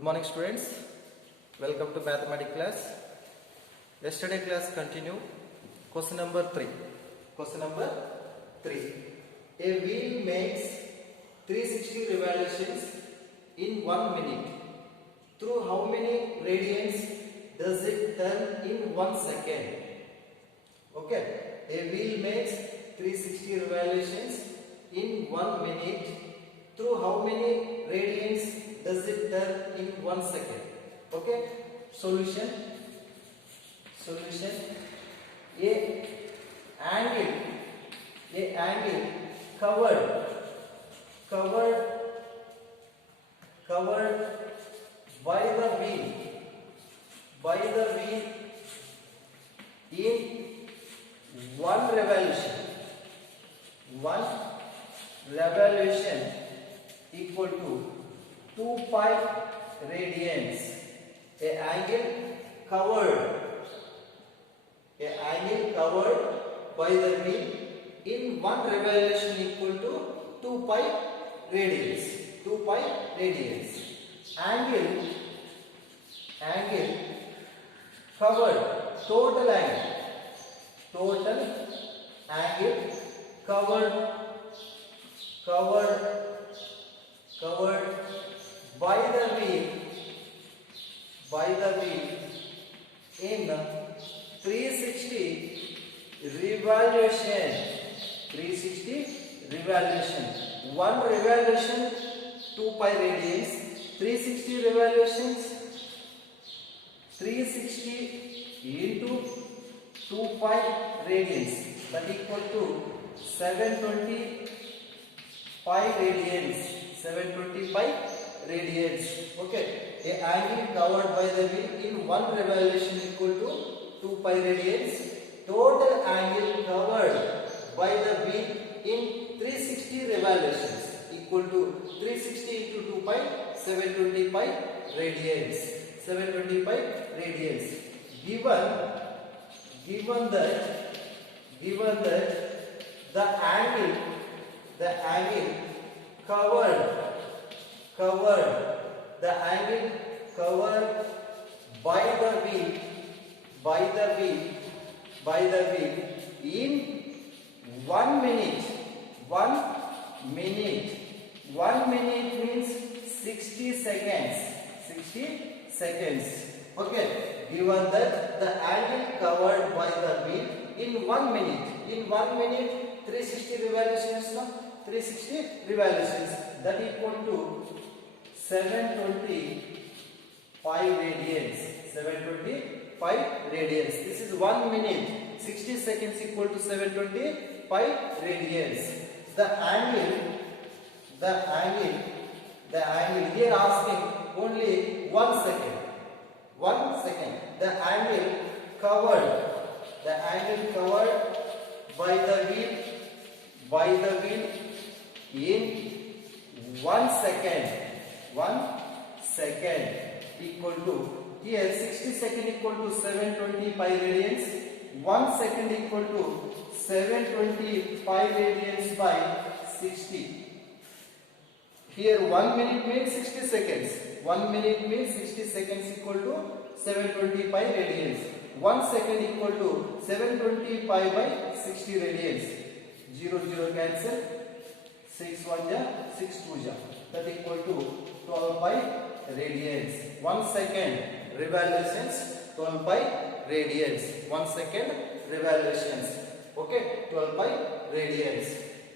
Good morning students, welcome to mathematics class. Yesterday class continue. Question number 3. Question number 3. A wheel makes 360 revolutions in 1 minute. Through how many radians does it turn in 1 second? Okay, a wheel makes 360 revolutions in 1 minute. Through how many radians does it turn in 1 second? Okay, solution. A angle covered by the wheel in one revolution equal to 2 pi radians. A angle covered by the wheel in one revolution equal to 2 pi radians. Angle covered, total angle covered by the wheel in 360 revolution. One revolution 2 pi radians. 360 revolutions, 360 into 2 pi radians, that equal to 720 pi radians. Okay, a angle covered by the wheel in one revolution equal to 2 pi radians. Total angle covered by the wheel in 360 revolutions equal to 360 into 2 pi, 720 pi radians. Given that the angle covered by the wheel in 1 minute. 1 minute means 60 seconds. Okay, given that the angle covered by the wheel in 1 minute. In 1 minute 360 revolutions, no? 360 revolutions, that equal to 720 pi radians. This is 1 minute. 60 seconds equal to 720 pi radians. The angle here asking only 1 second. The angle covered by the wheel in 1 second. 1 second equal to, here 60 second equal to 720 pi radians. 1 second equal to 720 pi radians by 60. Here 1 minute means 60 seconds. 1 minute means 60 seconds equal to 720 pi radians. 1 second equal to 720 pi by 60 radians. 0 cancel. 6 1 ja, 6 2 ja. That equal to 12 pi radians. 1 second revolutions, 12 pi radians. 1 second revolutions. Okay, 12 pi radians.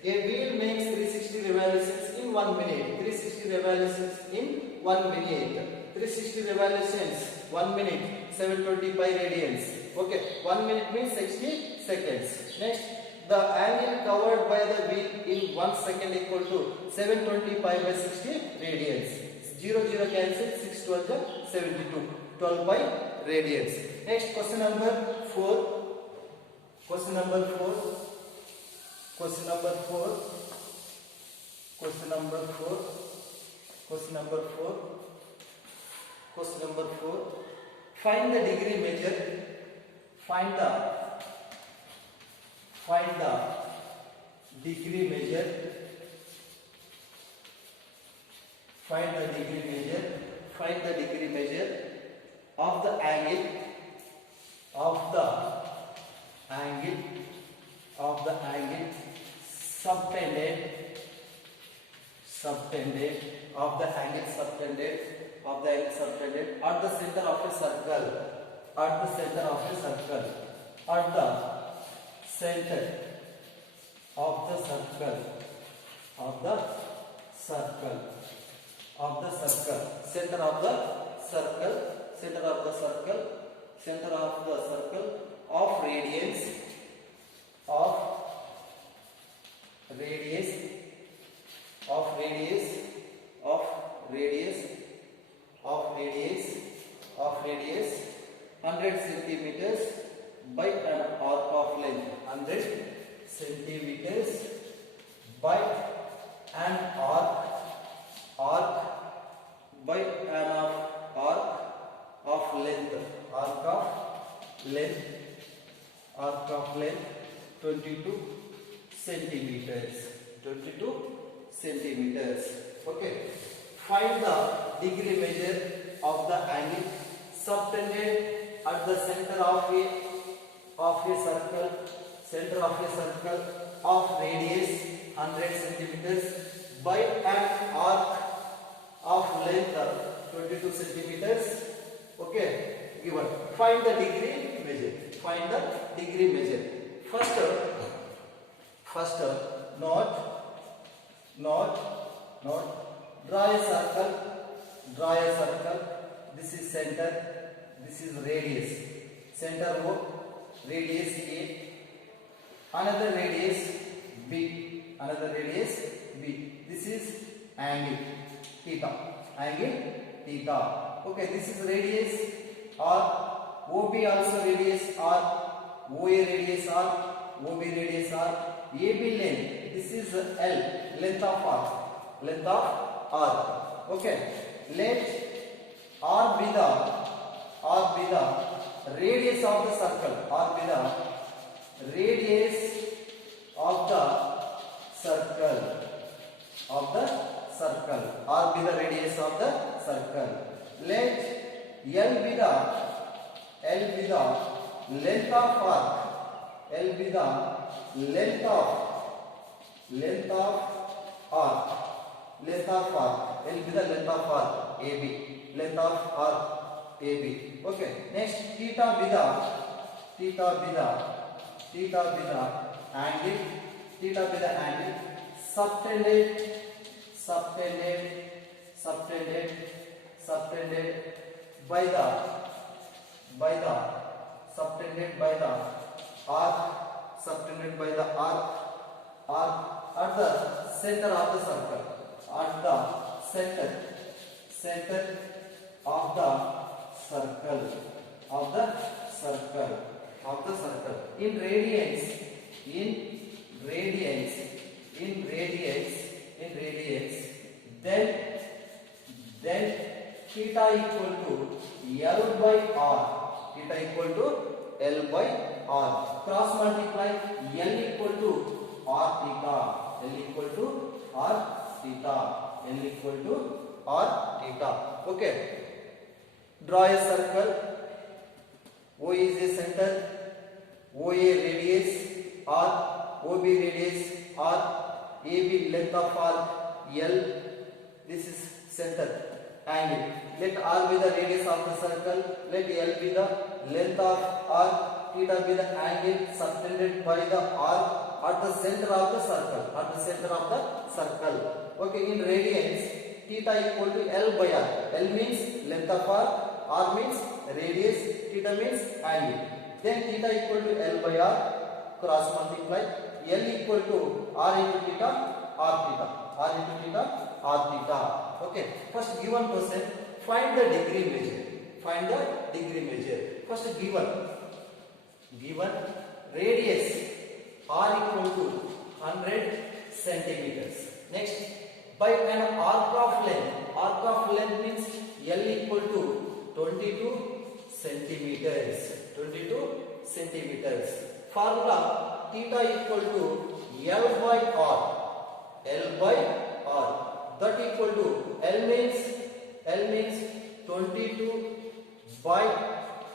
A wheel makes 360 revolutions in 1 minute. 360 revolutions in 1 minute. 360 revolutions, 1 minute, 720 pi radians. Okay, 1 minute means 60 seconds. Next, the angle covered by the wheel in 1 second equal to 720 pi by 60 radians. 0 cancel, 6 12 72. 12 pi radians. Next, question number 4. Find the degree measure. Find the degree measure. Find the degree measure find the degree measure of the angle of the angle subtended of the angle subtended at the center of a circle at the center of a circle at the center of the circle of the circle of the circle center of the circle center of the circle center of the circle of radius of radius of radius of radius of radius of radius 100 centimeters by an arc of length 100 centimeters by an arc by an arc of length arc of length 22 centimeters 22 centimeters. Okay, find the degree measure of the angle subtended at the center of a circle of radius 100 centimeters by an arc of length 22 centimeters. Okay, given. Find the degree measure. Find the degree measure. First note. Draw a circle. This is center. This is radius. Center O, radius A. Another radius B. This is angle theta. Okay, this is radius R. OB also radius R. OA radius R. OB radius R. AB length. This is L. Length of R. Okay. Let R be the radius of the circle. R be the radius of the circle. R be the radius of the circle. Let L be the length of arc. L be the length of arc. L be the length of arc. AB. Length of arc. AB. Okay. Next, theta be the angle. Subtended by the arc at the center of the circle. At the center of the circle. In radians. Then theta equal to L by R. Cross multiply L equal to R theta. Okay. Draw a circle. O is a center. OA radius R. OB radius R. AB length of arc L. This is center. Angle. Let R be the radius of the circle. Let L be the length of arc. Theta be the angle subtended by the arc at the center of the circle. Okay, in radians, theta equal to L by R. L means length of arc. R means radius. Theta means angle. Then theta equal to L by R. Cross multiply. L equal to R into theta. R theta. Okay. First given question. Find the degree measure. First given radius R equal to 100 centimeters. Next, by an arc of length means L equal to 22 centimeters. Formula theta equal to L by R. That equal to L means by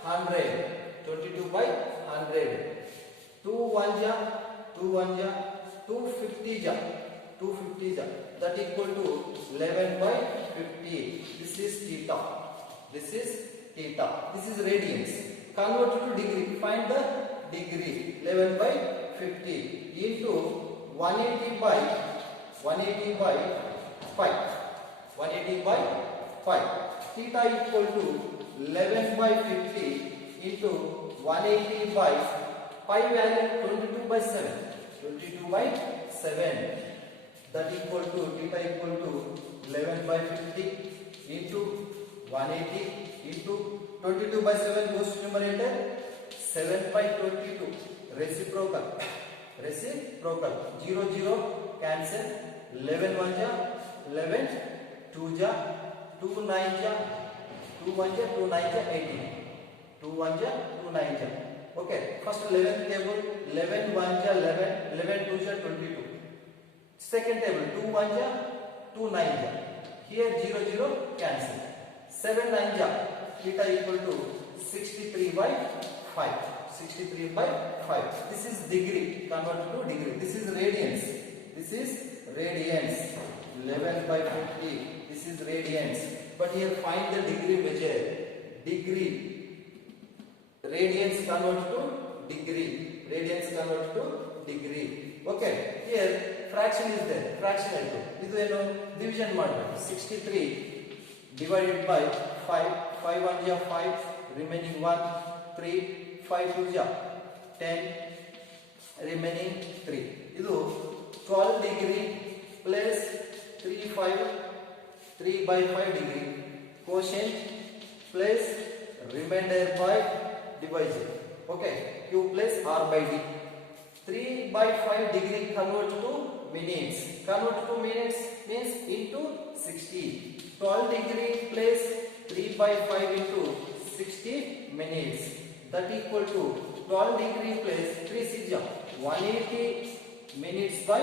100. 22 by 100. 2 1 ja, 2 1 ja, 250 ja, 250 ja. That equal to 11 by 50. This is theta. This is theta. This is radians. Convert to degree. Find the degree. 11 by 50 into 180 by 5. 180 by 5. Theta equal to 11 by 50 into 180 by pi value 22 by 7. 22 by 7. That equal to theta equal to 11 by 50 into 180 into 22 by 7 goes to numerator. 7 by 22 reciprocal. 0 0 cancel. 11 1 ja 11, 2 ja 2 9 ja 2 1 ja 2 9 ja 18. 2 1 ja 2 9 ja. Okay, first 11th table. 11 1 ja 11, 11 2 ja 22. Second table 2 1 ja 2 9 ja. Here 0 0 cancel. 7 9 ja. Theta equal to 63 by 5. 63 by 5. This is degree. Convert to degree. This is radians. This is radians. 11 by 50. This is radians. But here find the degree measure. Degree. Radians convert to degree. Radians convert to degree. Okay. Here fraction is there. Fraction ಆಯ್ತು. ಇದು ಏನು division ಮಾಡಬೇಕು. 63 divided by 5. 5 1 ja 5. Remaining 1 3. 5 2 ja 10. Remaining 3. ಇದು 12 degree plus 3 5. 3 by 5 degree. Quotient plus remainder by divisor. Okay. Q plus R by D. 3 by 5 degree convert to minutes. Convert to minutes means into 60. 12 degree plus 3 by 5 into 60 minutes. That equal to 12 degree plus 3 6 ja 180 minutes by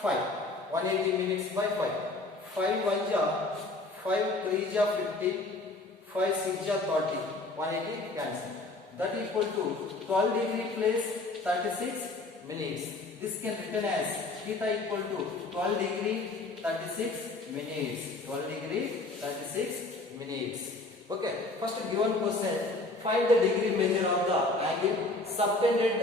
5. 180 minutes by 5. 5 1 ja 5 3 ja 50. 5 6 ja 30. 180 cancel. That equal to 12 degree plus 36 minutes. This can written as theta equal to 12 degree 36 minutes. 12 degree 36 minutes. Okay. First given question. Find the degree measure of the angle subtended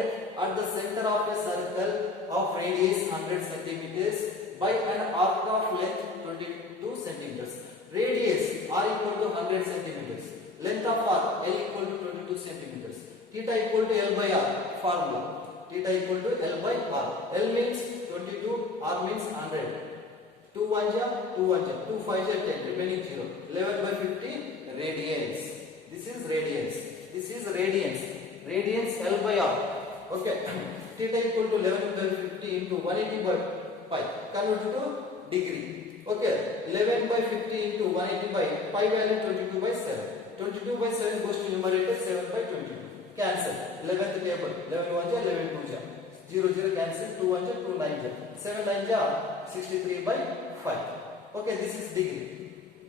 at the center of a circle of radius 100 centimeters by an arc of length 22 centimeters. Radius r equal to 100 centimeters. Length of r l equal to 22 centimeters. Theta equal to L by R. Formula. Theta equal to L by R. L means 22, R means 100. 2 1 ja 2 1 ja 2 5 ja 10. Remaining 0. 11 by 50 radians. This is radians. This is radians. Radians L by R. Okay. Theta equal to 11 by 50 into 180 by pi. Convert to degree. Okay. 11 by 50 into 180 by pi value 22 by 7. 22 by 7 goes to numerator. 7 by 22. Cancel. 11th table. 11 1 ja 11 2 ja. 0 0 cancel. 2 1 ja 2 9 ja. 7 9 ja 63 by 5. Okay. This is degree.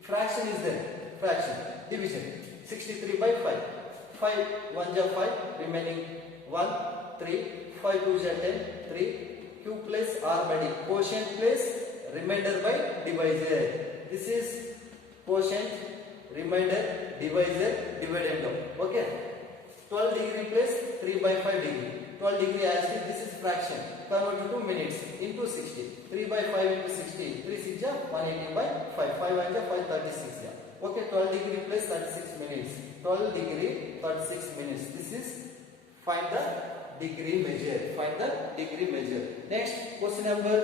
Fraction is there. Fraction. Division. 63 by 5. 5 1 ja 5. Remaining 1 3. 5 2 ja 10. 3. Q plus R by D. Quotient plus remainder by divisor. This is quotient, remainder, divisor, dividend. Okay. 12 degree plus 3 by 5 degree. 12 degree as this is fraction. Convert to minutes into 60. 3 by 5 into 60. 3 6 ja 180 by 5. 5 1 ja 5 36 ja. Okay. 12 degree plus 36 minutes. 12 degree 36 minutes. This is find the degree measure. Find the degree measure. Next question number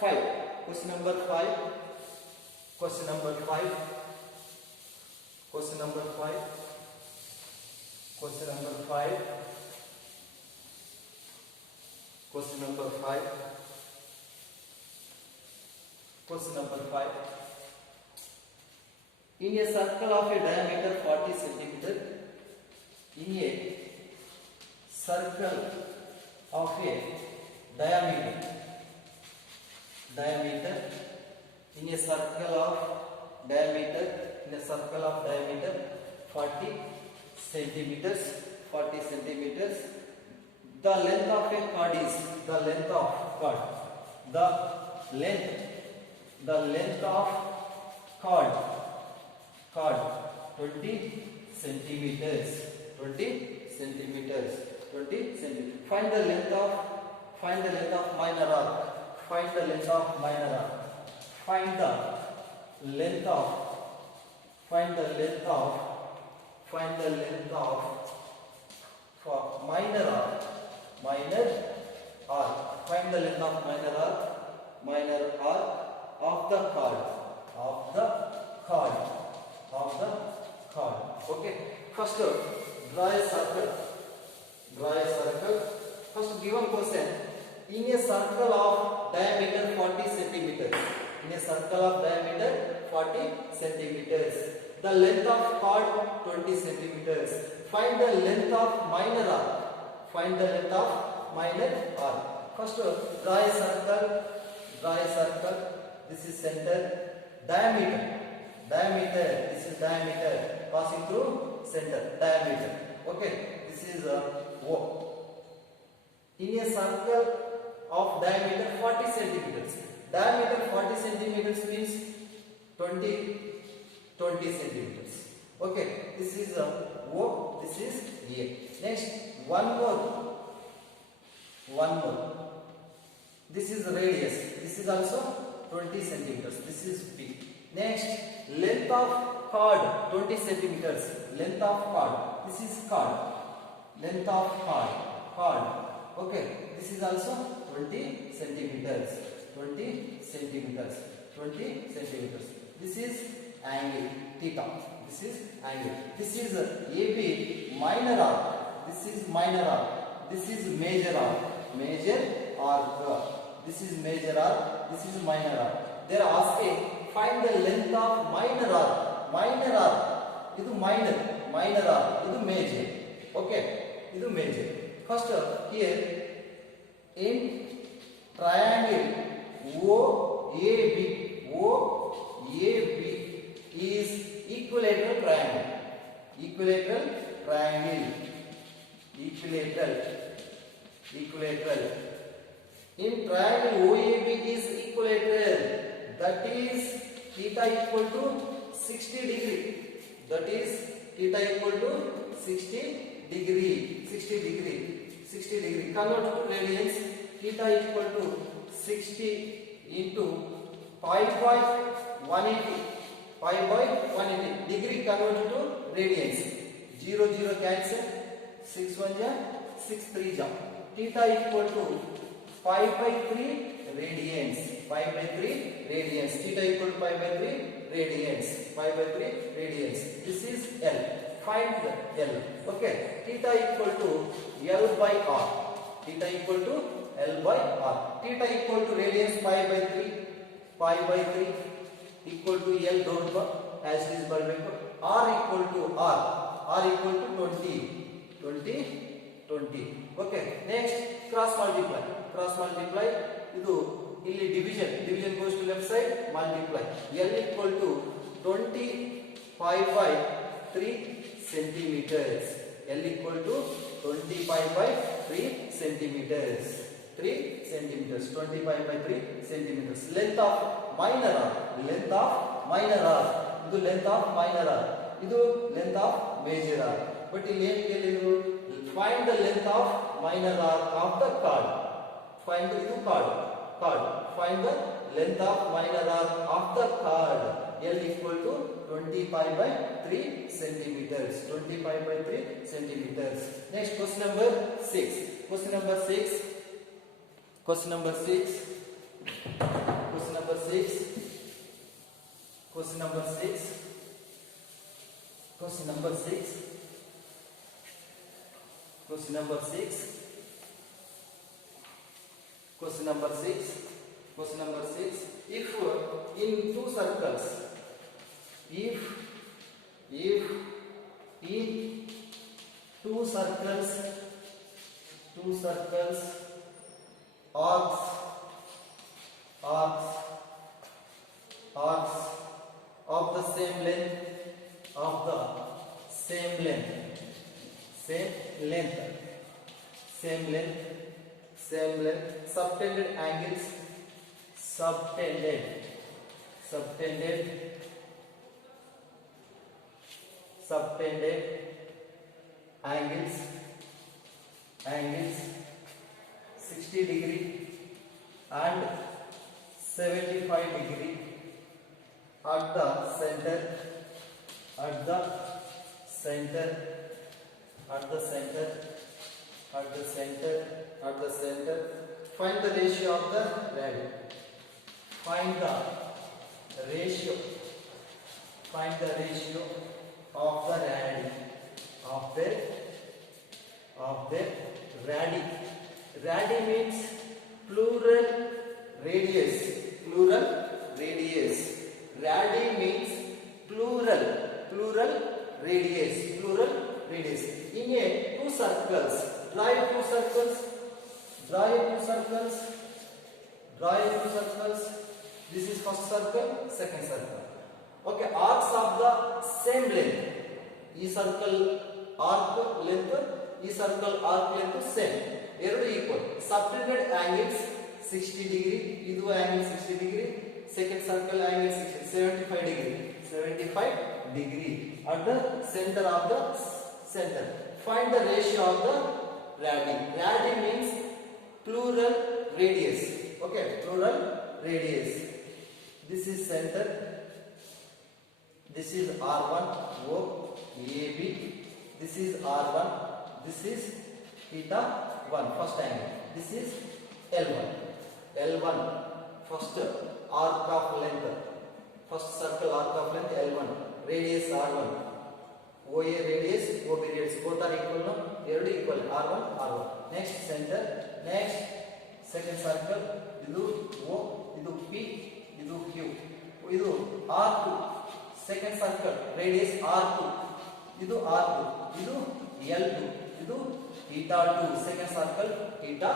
5. Question number 5. Question number 5. Question number 5. Question number 5. Question number 5. Question number 5. In a circle of a diameter 40 centimeter, in a circle of a diameter, in a circle of diameter 40 centimeters, 40 centimeters. The length of a cord is the length of cord. The length of cord 20 centimeters. 20 centimeters. 20 centimeters. Find the length of minor arc. Find the length of minor arc. Find the length of for minor arc. Find the length of minor arc of the cord. Okay. First, draw a circle. First, given question, in a circle of diameter 40 centimeters. The length of cord 20 centimeters. Find the length of minor arc. First, draw a circle. This is center. Diameter. This is diameter passing through center. Diameter. Okay. This is O. In a circle of diameter 40 centimeters. Diameter 40 centimeters means 20 centimeters. Okay. This is O. This is A. Next, one more. This is radius. This is also 20 centimeters. This is B. Next, length of cord 20 centimeters. Length of cord. This is cord. Length of cord. Okay. This is also 20 centimeters. 20 centimeters. This is angle theta. This is angle. This is AB minor arc. This is minor arc. This is major arc. This is major arc. This is minor arc. They are asking find the length of minor arc. This is minor arc. This is major. Okay. This is major. First here in triangle OAB is equilateral triangle. In triangle OAB is equilateral. That is theta equal to 60 degree. Convert to radians. Theta equal to 60 into pi by 180. Degree converted to radians. 0 cancel. 6 1 ja 6 3 ja. Theta equal to pi by 3 radians. Theta equal to pi by 3 radians. This is L. Find the L. Okay. Theta equal to L by R. Theta equal to radians pi by 3 equal to L. Don't go as it is ಬರಬೇಕು. R equal to 20. Okay. Next, cross multiply. ಇದು ಇಲ್ಲಿ division goes to left side, multiply. L equal to 20 pi by 3 centimeters. L equal to 20 pi by 3 centimeters. 20 pi by 3 centimeters. Length of minor arc. ಇದು length of minor arc. ಇದು length of major arc. But ಇಲ್ಲಿ ಏನು ಕೇಳಿದ್ರು? Find the length of minor arc of the cord. Find the length of minor arc of the cord. L equal to 20 pi by 3 centimeters. Next, question number 6. Question number 6. If in two circles, if in two circles arcs of the same length same length, same length, same length. Subtended angles, subtended, subtended, subtended angles, angles 60 degree and 75 degree at the center, at the center, at the center, at the center, at the center. Find the ratio of the radii. Find the ratio. Find the ratio of the radii, of their radii. Radii means plural radius. Plural radius. Radii means plural. Plural radius. Plural radius. In a two circles, draw two circles. Draw two circles. Draw two circles. This is first circle, second circle. Okay, arcs of the same length. E circle arc length, E circle arc length same. ಎರಡು equal. Subtended angles 60 degree. Idu angle 60 degree. Second circle angle 75 degree. 75 degree. At the center of the center. Find the ratio of the radii. Radii means plural radius. Okay, plural radius. This is center. This is R1 O AB. This is R1. This is theta 1 first angle. This is L1. L1 first arc of length. First circle arc of length L1. Radius R1. OA radius, OB radius. Both are equal. No? ಎರಡು equal. R1, R1. Next center. Next second circle. Idu O. Idu P. Idu Q. Idu R2. Second circle. Radius R2. Idu R2. Idu L2. Idu theta 2. Second circle. Theta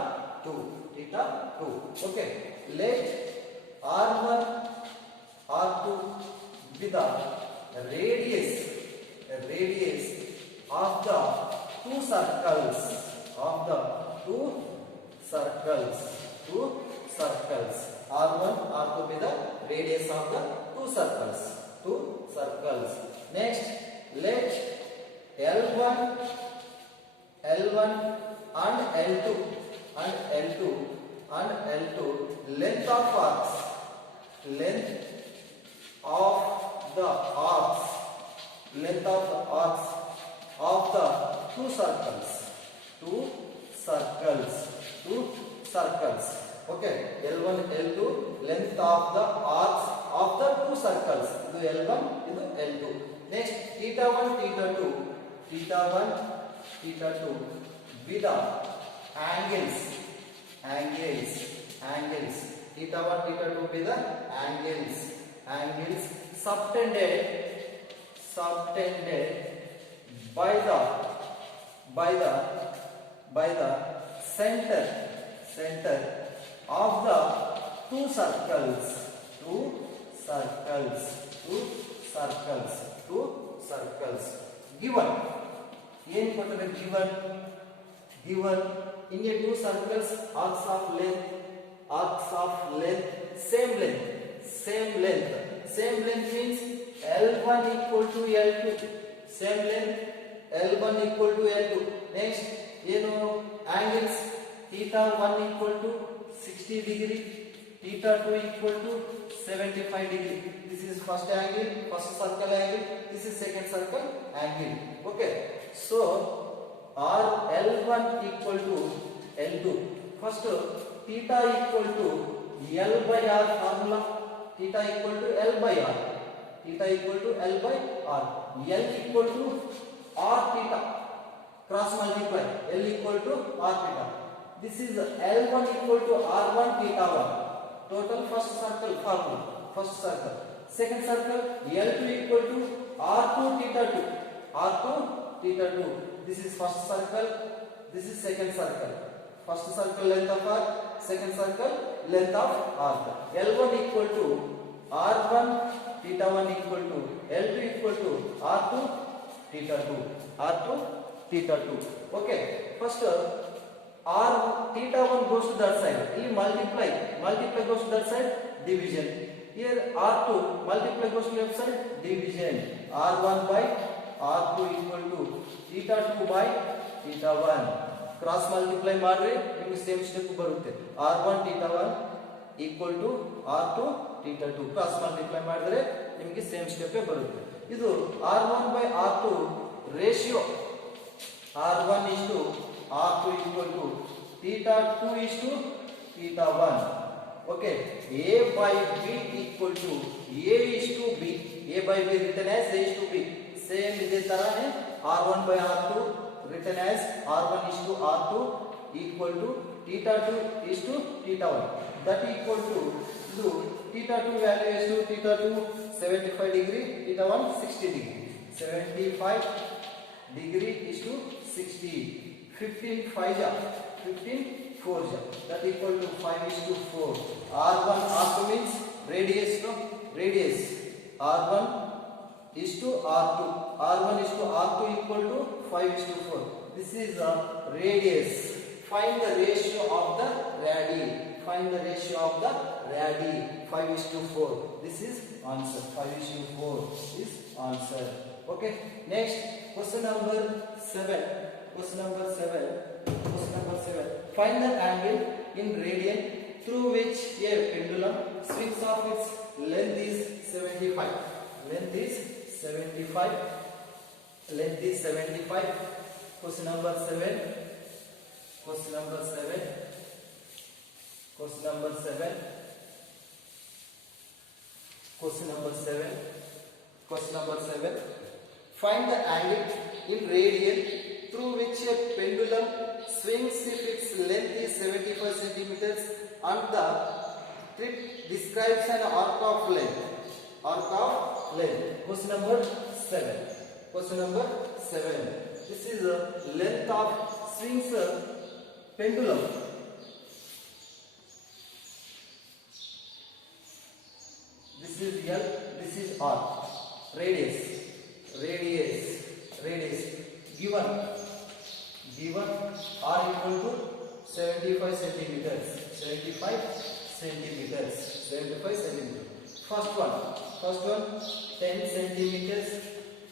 2. Theta 2. Okay. Let R1, R2 with the radius of the two circles. Of the two circles. Two circles. R1, R2 with the radius of the two circles. Two circles. Next, let L1 and L2 length of arcs. Length of the arcs. Length of the arcs of the two circles. Two circles. Two circles. Okay. L1, L2 length of the arcs of the two circles. Idu L1, idu L2. Next, theta 1, theta 2. Theta 1, theta 2 with the angles. Theta 1, theta 2 with the angles subtended by the center of the two circles. Given in a two circles arcs of length same length means L1 equal to L2. Same length L1 equal to L2. Next angles theta 1 equal to 60 degree, theta 2 equal to 75 degree. This is first angle, first circle angle. This is second circle angle. Okay. So L1 equal to L2. First theta equal to L by R formula. Theta equal to L by R. Theta equal to L by R. L equal to R theta. Cross multiply. L equal to R theta. This is L1 equal to R1 theta 1. Total first circle formula. First circle. Second circle L2 equal to R2 theta 2. R2 theta 2. This is first circle. This is second circle. First circle length of arc. Second circle length of arc. L1 equal to R1 theta 1 equal to L2 equal to R2 theta 2. R2 theta 2. Okay, first r theta 1 goes to that side, ಇಲ್ಲಿ multiply goes to that side, division. Here r2 multiply goes to left side, division. r1 by r2 equal to theta 2 by theta 1. Cross multiply ಮಾಡ್ರೆ ನಿಮಗೆ same step ಬರುತ್ತೆ. r1 theta 1 equal to r2 theta 2. Cross multiply ಮಾಡಿದ್ರೆ ನಿಮಗೆ same step ಬರುತ್ತೆ. ಇದು r1 by r2 ratio r1 is to r2 equal to theta 2 is to theta 1. Okay, a by b equal to a is to b. a by b written as a is to b. Same इधे तरह है r1 by r2 written as r1 is to r2 equal to theta 2 is to theta 1. That equal to theta 2 value is to theta 2 75 degree, theta 1 60 degree. 75 degree is to 60. 15 5 ja, 15 4 ja. That equal to 5 is to 4. R1 R2 means radius, no? Radius. R1 is to R2. R1 is to R2 equal to 5 is to 4. This is a radius. Find the ratio of the radii. Find the ratio of the radii. 5 is to 4. This is answer. 5 is to 4 is answer. Okay. Next, question number 7. Question number 7. Find the angle in radian through which a pendulum swings of its length is 75. Length is 75. Length is 75. Question number 7. Question number 7. Question number 7. Question number 7. Question number 7. Find the angle in radian through which a pendulum swings if its length is 75 centimeters and the trip describes an arc of length. Arc of length. Question number 7. Question number 7. This is the length of swings pendulum. This is L. This is R. Radius. Given r equal to 75 centimeters. 75 centimeters. First one 10 centimeters.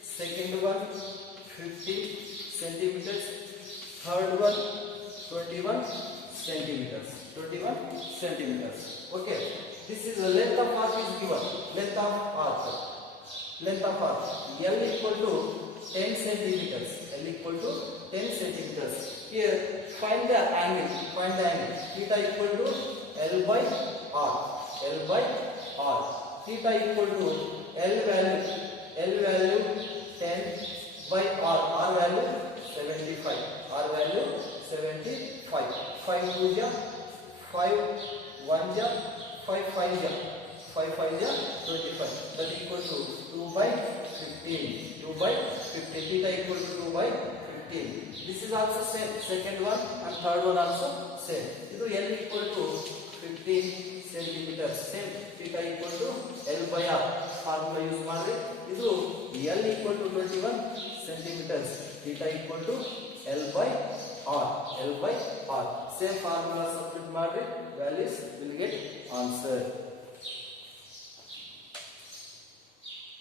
Second one 15 centimeters. Third one 21 centimeters. Okay, this is the length of arc is given. Length of arc L equal to 10 centimeters. Here find the angle. Theta equal to L by R. Theta equal to L value 10 by R. R value 75. 5 2 ja, 5 1 ja, 5 5 ja. 5 5 ja 25. That equal to 2 by 15. Theta equal to 2 by 15. This is also same. Second one and third one also same. This is L equal to 15 centimeters. Same. Theta equal to L by R. Formula use ಮಾಡಿ. ಇದು L equal to 21 centimeters. Theta equal to L by R. Same formula substitute ಮಾಡಿ. Values will get answer.